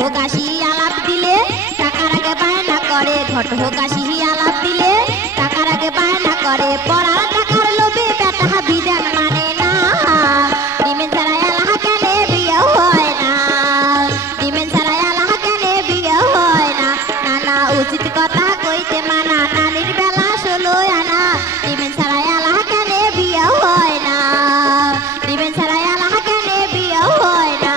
হোক আসি আলাপ দিলে টাকার আগে বায়না করে, ঘট হোক আসি আলাপ দিলে টাকার আগে বায়না করে। পড়ার টাকার লোভে বেটা বিধান মানে না, ডিমেন ছাড়া এলাহ কেনে বিয়ে হয় না, ডিমেন ছাড়া এলাহ কেনে বিয়ে হয় না। নানা উচিত কথা কইতে মানা, নানির বেলা 16 আনা, ডিমেন ছাড়া এলাহ কেনে বিয়ে হয় না, ডিমেন ছাড়া এলাহ কেনে বিয়ে হয় না।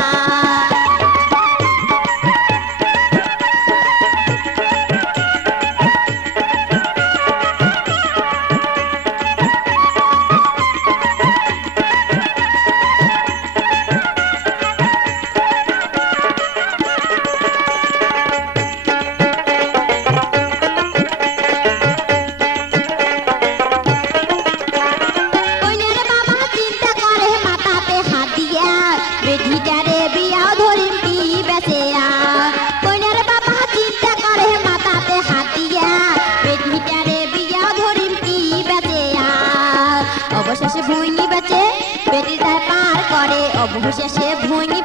অবশেষে ভুঁইনি বেচে বেটির ধার পার করে, অবশেষে ভুঁইনি